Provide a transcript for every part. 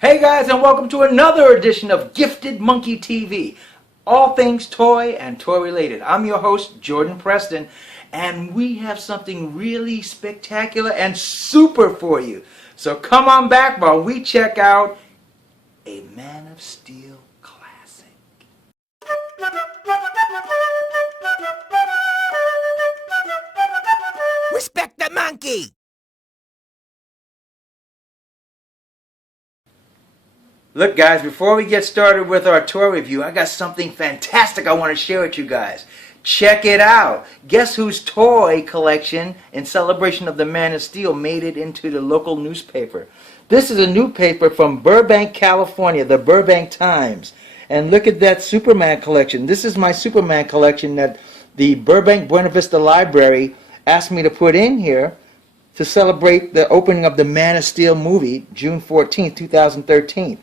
Hey guys, and welcome to another edition of Gifted Monkey TV. All things toy and toy related. I'm your host, Jordan Preston, and we have something really spectacular and super for you. So come on back while we check out a Man of Steel classic. Respect the monkey! Look guys, before we get started with our toy review, I got something fantastic I want to share with you guys. Check it out. Guess whose toy collection in celebration of the Man of Steel made it into the local newspaper? This is a newspaper from Burbank, California, the Burbank Times. And look at that Superman collection. This is my Superman collection that the Burbank Buena Vista Library asked me to put in here to celebrate the opening of the Man of Steel movie, June 14, 2013.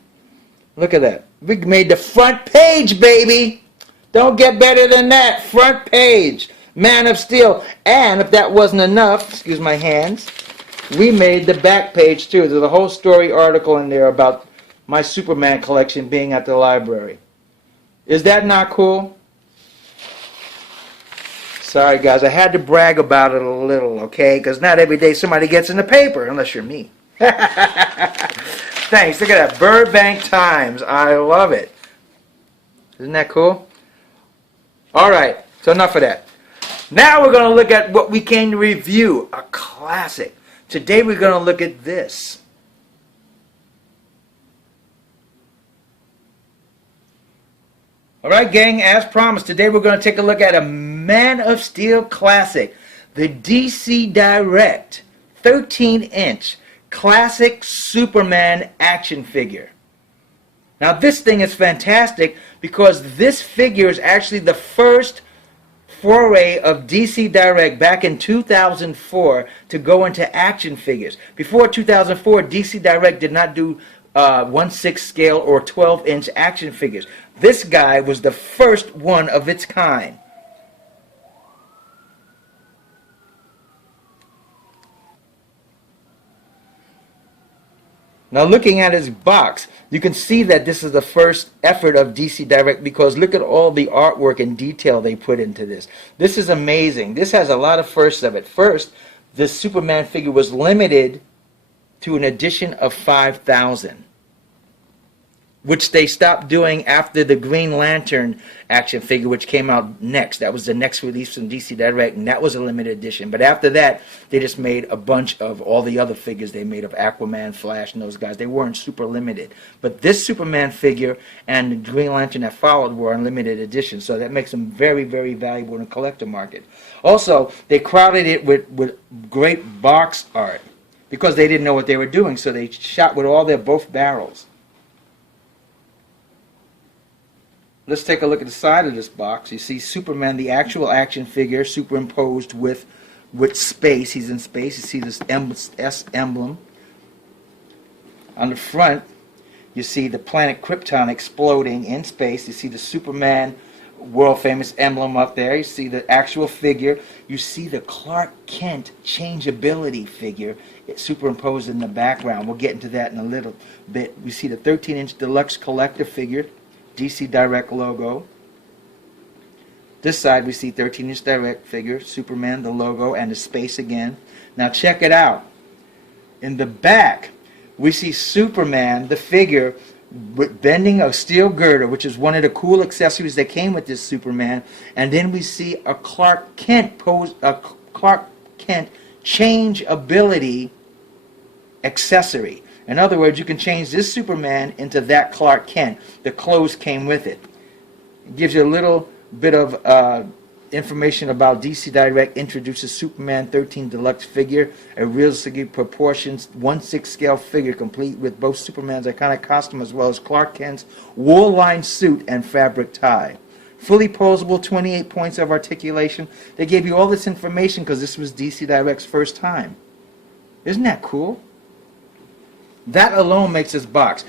Look at that. We made the front page, baby. Don't get better than that. Front page. Man of Steel. And if that wasn't enough, excuse my hands, we made the back page too. There's a whole story article in there about my Superman collection being at the library. Is that not cool? Sorry guys, I had to brag about it a little, okay? Because not every day somebody gets in the paper, unless you're me. Thanks. Look at that. Burbank Times. I love it. Isn't that cool? Alright, so enough of that. Now we're going to look at what we came to review. A classic. Today we're going to look at this. Alright gang, as promised, today we're going to take a look at a Man of Steel classic. The DC Direct 13-inch classic Superman action figure. Now this thing is fantastic because this figure is actually the first foray of DC Direct back in 2004 to go into action figures. Before 2004, DC Direct did not do 1/6 scale or 12-inch action figures. This guy was the first one of its kind. Now looking at his box, you can see that this is the first effort of DC Direct because look at all the artwork and detail they put into this. This is amazing. This has a lot of firsts of it. First, this Superman figure was limited to an edition of 5,000. Which they stopped doing after the Green Lantern action figure, which came out next. That was the next release from DC Direct, and that was a limited edition. But after that, they just made a bunch of all the other figures they made of Aquaman, Flash, and those guys. They weren't super limited. But this Superman figure and the Green Lantern that followed were unlimited editions, so that makes them very, very valuable in the collector market. Also, they crowded it with great box art because they didn't know what they were doing, so they shot with all their both barrels. Let's take a look at the side of this box. You see Superman, the actual action figure, superimposed with space. He's in space. You see this S emblem. On the front, you see the planet Krypton exploding in space. You see the Superman world-famous emblem up there. You see the actual figure. You see the Clark Kent changeability figure superimposed in the background. We'll get into that in a little bit. We see the 13-inch deluxe collector figure. DC Direct logo. This side we see 13-inch Direct figure, Superman, the logo, and the space again. Now check it out. In the back, we see Superman, the figure, bending a steel girder, which is one of the cool accessories that came with this Superman. And then we see a Clark Kent changeability accessory. In other words, you can change this Superman into that Clark Kent. The clothes came with it. It gives you a little bit of information about DC Direct. Introduces Superman 13 Deluxe figure, a realistically proportioned 1/6 scale figure complete with both Superman's iconic costume as well as Clark Kent's wool-lined suit and fabric tie. Fully posable, 28 points of articulation. They gave you all this information because this was DC Direct's first time. Isn't that cool? That alone makes this box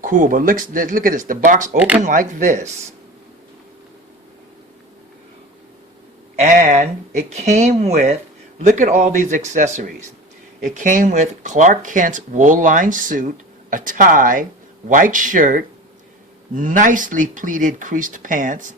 cool, but look at this. The box opened like this. And it came with, look at all these accessories. It came with Clark Kent's wool-lined suit, a tie, white shirt, nicely pleated creased pants,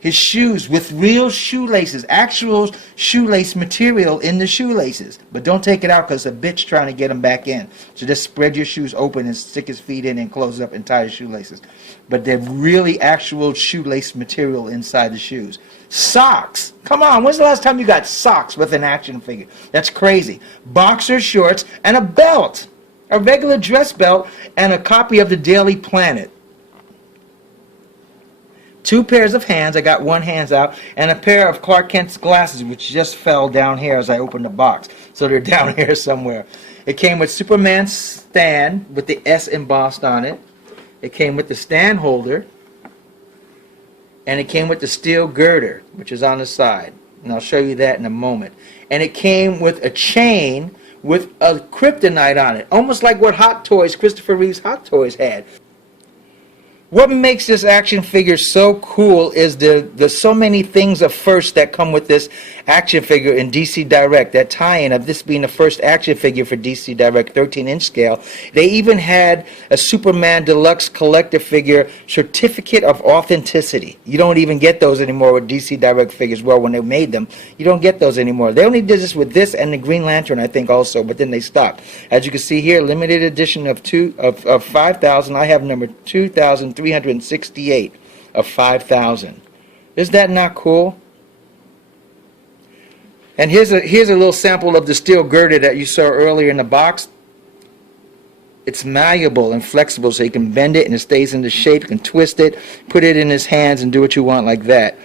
his shoes with real shoelaces, actual shoelace material in the shoelaces. But don't take it out because it's a bitch trying to get them back in. So just spread your shoes open and stick his feet in and close up and tie his shoelaces. But they're really actual shoelace material inside the shoes. Socks. Come on, when's the last time you got socks with an action figure? That's crazy. Boxer shorts and a belt. A regular dress belt and a copy of the Daily Planet. 2 pairs of hands, I got one hands out, and a pair of Clark Kent's glasses, which just fell down here as I opened the box. So they're down here somewhere. It came with Superman's stand with the S embossed on it. It came with the stand holder. And it came with the steel girder, which is on the side. And I'll show you that in a moment. And it came with a chain with a kryptonite on it. Almost like what Hot Toys, Christopher Reeve's Hot Toys had. What makes this action figure so cool is there's so many things of first that come with this action figure in DC Direct. That tie-in of this being the first action figure for DC Direct 13-inch scale. They even had a Superman Deluxe collector figure certificate of authenticity. You don't even get those anymore with DC Direct figures. Well, when they made them, you don't get those anymore. They only did this with this and the Green Lantern, I think, also, but then they stopped. As you can see here, limited edition of 5,000. I have number 2,368 of 5,000. Is that not cool? And here's a little sample of the steel girder that you saw earlier in the box. It's malleable and flexible, so you can bend it and it stays in the shape. You can twist it, put it in his hands, and do what you want like that.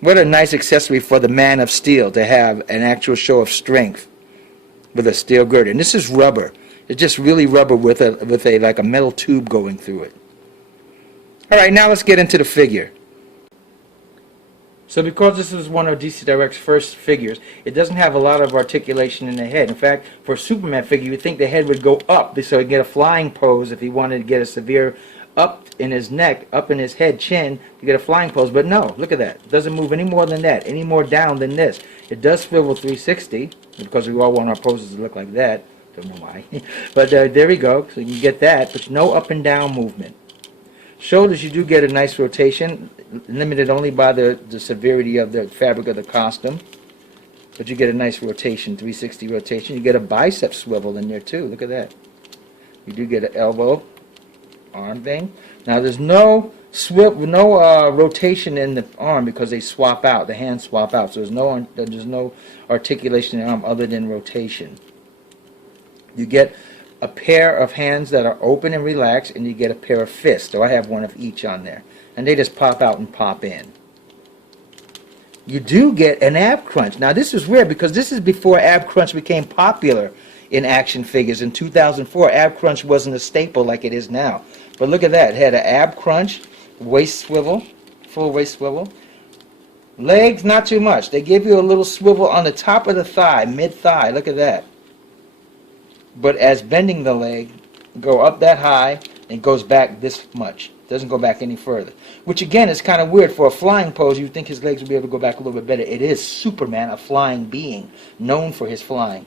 What a nice accessory for the Man of Steel to have an actual show of strength with a steel girder. And this is rubber. It's just really rubber with a like a metal tube going through it. All right, now let's get into the figure. So because this is one of DC Direct's first figures, it doesn't have a lot of articulation in the head. In fact, for a Superman figure, you'd think the head would go up so he'd get a flying pose if he wanted to get a severe up in his neck, up in his head, chin, to get a flying pose. But no, look at that. It doesn't move any more than that, any more down than this. It does swivel 360, because we all want our poses to look like that. Don't know why. But there we go. So you can get that, but no up and down movement. Shoulders, you do get a nice rotation, limited only by the severity of the fabric of the costume. But you get a nice rotation, 360 rotation. You get a bicep swivel in there too. Look at that. You do get an elbow, arm thing. Now there's no rotation in the arm because they swap out. The hands swap out. So there's no articulation in the arm other than rotation. You get a pair of hands that are open and relaxed, and you get a pair of fists. So I have one of each on there. And they just pop out and pop in. You do get an ab crunch. Now this is weird because this is before ab crunch became popular in action figures. In 2004, ab crunch wasn't a staple like it is now. But look at that. It had an ab crunch, waist swivel, full waist swivel. Legs, not too much. They give you a little swivel on the top of the thigh, mid-thigh. Look at that. But as bending the leg, go up that high and goes back this much. Doesn't go back any further. Which again is kind of weird. For a flying pose, you'd think his legs would be able to go back a little bit better. It is Superman, a flying being, known for his flying.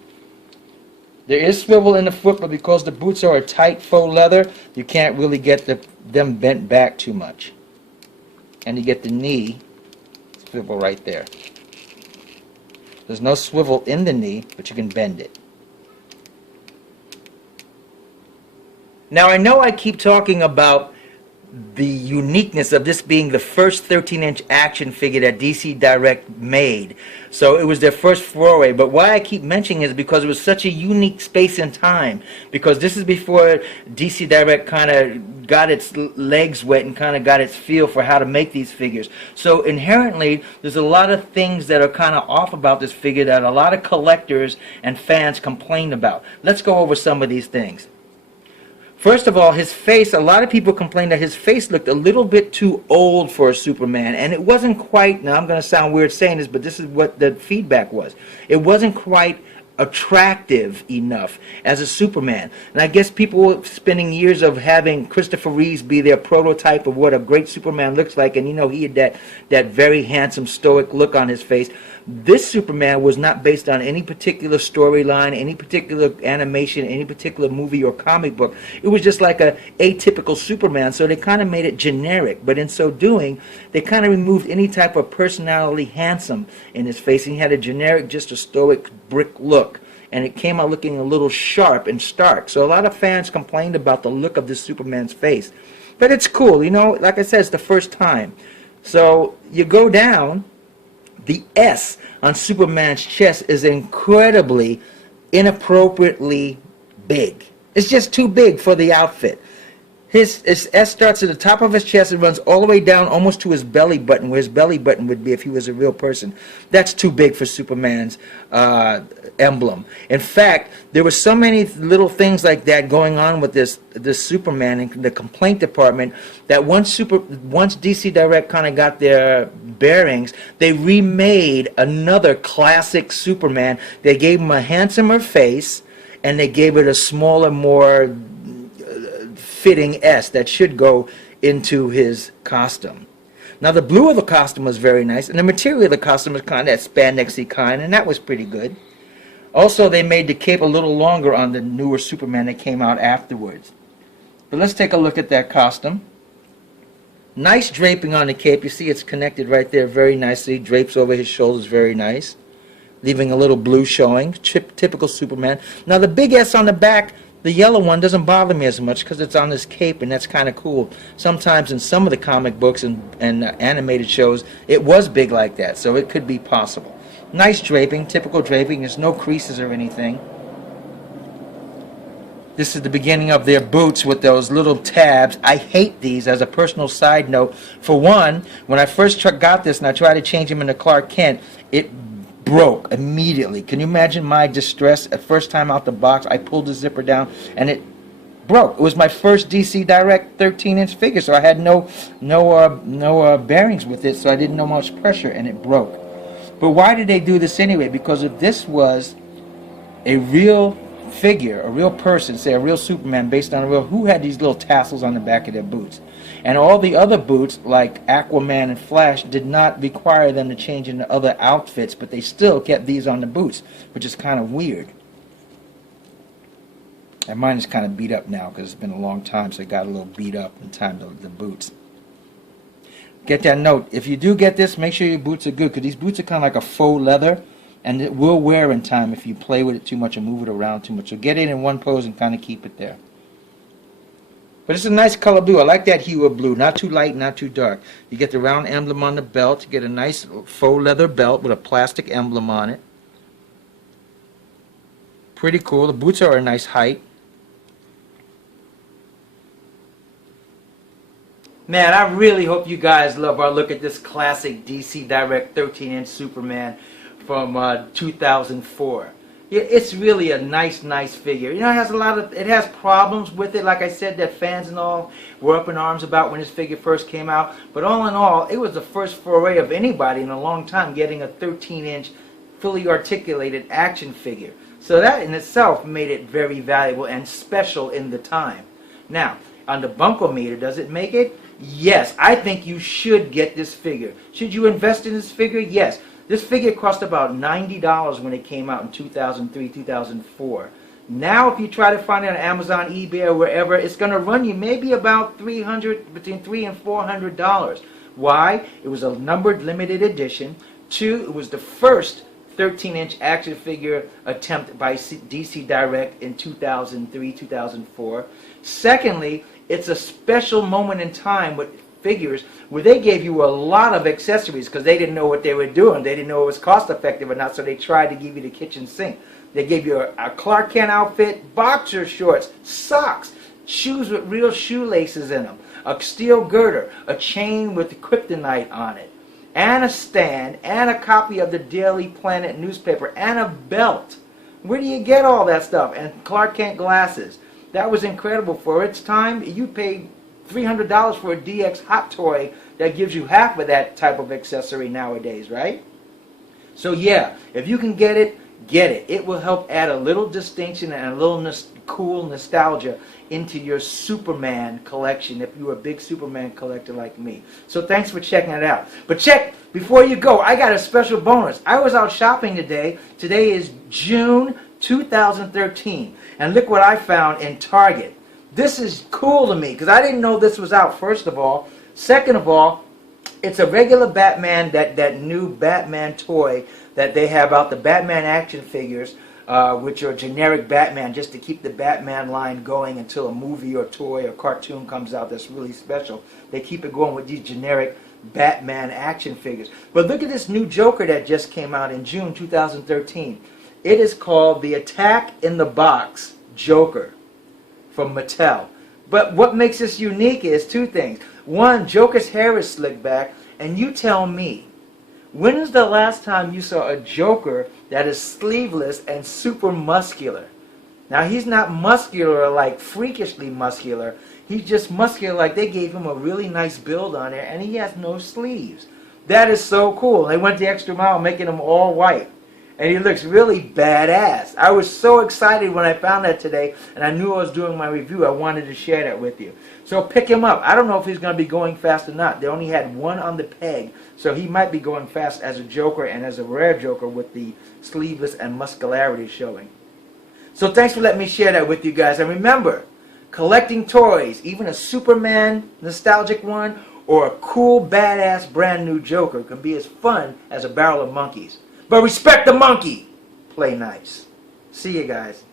There is swivel in the foot, but because the boots are a tight faux leather, you can't really get them bent back too much. And you get the knee swivel right there. There's no swivel in the knee, but you can bend it. Now I know I keep talking about the uniqueness of this being the first 13-inch action figure that DC Direct made. So it was their first foray. But why I keep mentioning it is because it was such a unique space and time. Because this is before DC Direct kind of got its legs wet and kind of got its feel for how to make these figures. So inherently, there's a lot of things that are kind of off about this figure that a lot of collectors and fans complain about. Let's go over some of these things. First of all, his face, a lot of people complained that his face looked a little bit too old for a Superman, and it wasn't quite, now I'm going to sound weird saying this, but this is what the feedback was. It wasn't quite attractive enough as a Superman. And I guess people were spending years of having Christopher Reeves be their prototype of what a great Superman looks like, and you know, he had that very handsome, stoic look on his face. This Superman was not based on any particular storyline, any particular animation, any particular movie or comic book. It was just like a atypical Superman, so they kind of made it generic. But in so doing, they kind of removed any type of personality handsome in his face. And he had a generic, just a stoic brick look. And it came out looking a little sharp and stark. So a lot of fans complained about the look of this Superman's face. But it's cool, you know, like I said, it's the first time. So you go down, the S on Superman's chest is incredibly, inappropriately big. It's just too big for the outfit. His S starts at the top of his chest and runs all the way down almost to his belly button, where his belly button would be if he was a real person. That's too big for Superman's emblem. In fact, there were so many little things like that going on with this Superman in the complaint department that once DC Direct kind of got their bearings, they remade another classic Superman. They gave him a handsomer face, and they gave it a smaller, more fitting S that should go into his costume. Now the blue of the costume was very nice, and the material of the costume was kind of that spandexy kind, and that was pretty good. Also, they made the cape a little longer on the newer Superman that came out afterwards. But let's take a look at that costume. Nice draping on the cape. You see it's connected right there very nicely. Drapes over his shoulders very nice, leaving a little blue showing. Typical Superman. Now the big S on the back, the yellow one, doesn't bother me as much because it's on this cape, and that's kind of cool. Sometimes in some of the comic books and animated shows, it was big like that, so it could be possible. Nice draping, typical draping. There's no creases or anything. This is the beginning of their boots with those little tabs. I hate these. As a personal side note, for one, when I first got this and I tried to change him into Clark Kent, it broke immediately. Can you imagine my distress at first time out the box? I pulled the zipper down and it broke. It was my first DC Direct 13-inch figure, so I had no bearings with it, so I didn't know much pressure, and it broke. But why did they do this anyway? Because if this was a real figure, a real person, say a real Superman based on a real, who had these little tassels on the back of their boots? And all the other boots, like Aquaman and Flash, did not require them to change into other outfits, but they still kept these on the boots, which is kind of weird. And mine is kind of beat up now because it's been a long time, so it got a little beat up in time, the boots. Get that note. If you do get this, make sure your boots are good, because these boots are kind of like a faux leather, and it will wear in time if you play with it too much and move it around too much. So get it in one pose and kind of keep it there. But it's a nice color blue. I like that hue of blue. Not too light, not too dark. You get the round emblem on the belt. You get a nice faux leather belt with a plastic emblem on it. Pretty cool. The boots are a nice height. Man, I really hope you guys love our look at this classic DC Direct 13-inch Superman from 2004. Yeah, it's really a nice figure. You know, it has problems with it, like I said, that fans and all were up in arms about when this figure first came out. But all in all, it was the first foray of anybody in a long time getting a 13-inch fully articulated action figure. So that in itself made it very valuable and special in the time. Now, on the Bunkometer, does it make it? Yes, I think you should get this figure. Should you invest in this figure? Yes. This figure cost about $90 when it came out in 2003, 2004. Now, if you try to find it on Amazon, eBay, or wherever, it's going to run you maybe about between $300 and $400. Why? It was a numbered limited edition. 2, it was the first 13-inch action figure attempt by DC Direct in 2003, 2004. Secondly, it's a special moment in time with figures where they gave you a lot of accessories because they didn't know what they were doing. They didn't know it was cost effective or not, so they tried to give you the kitchen sink. They gave you a Clark Kent outfit, boxer shorts, socks, shoes with real shoelaces in them, a steel girder, a chain with kryptonite on it, and a stand, and a copy of the Daily Planet newspaper, and a belt. Where do you get all that stuff? And Clark Kent glasses. That was incredible for its time. You paid $300 for a DX Hot Toy that gives you half of that type of accessory nowadays, right? So yeah, if you can get it, get it. It will help add a little distinction and a little cool nostalgia into your Superman collection if you're a big Superman collector like me. So thanks for checking it out. But before you go, I got a special bonus. I was out shopping today. Today is June 2013. And look what I found in Target. This is cool to me because I didn't know this was out, first of all. Second of all, it's a regular Batman, that new Batman toy that they have out, the Batman action figures, which are generic Batman, just to keep the Batman line going until a movie or toy or cartoon comes out that's really special. They keep it going with these generic Batman action figures. But look at this new Joker that just came out in June 2013. It is called the Attack in the Box Joker from Mattel. But what makes this unique is two things. One, Joker's hair is slicked back, and you tell me, when's the last time you saw a Joker that is sleeveless and super muscular? Now, he's not muscular like freakishly muscular. He's just muscular like they gave him a really nice build on there, and he has no sleeves. That is so cool. They went the extra mile making him all white. And he looks really badass. I was so excited when I found that today, and I knew I was doing my review. I wanted to share that with you. So pick him up. I don't know if he's going to be going fast or not. They only had one on the peg, so he might be going fast as a Joker and as a rare Joker with the sleeveless and muscularity showing. So thanks for letting me share that with you guys. And remember, collecting toys, even a Superman nostalgic one or a cool, badass, brand new Joker, can be as fun as a barrel of monkeys. But respect the monkey. Play nice. See you guys.